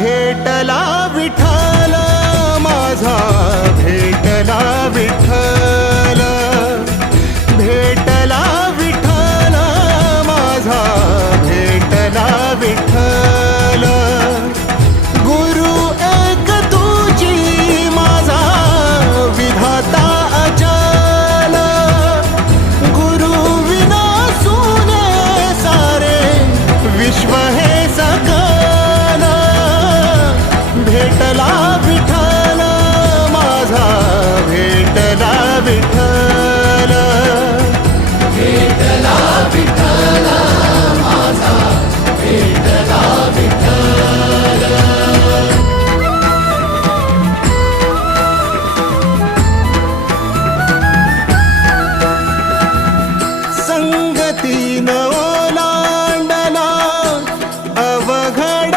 भेटला विठाला माझा भेटला विठ्ठल माझा भेटला विठ्ठल. भेटला विठ्ठल माझा भेटला विठ्ठल. संगती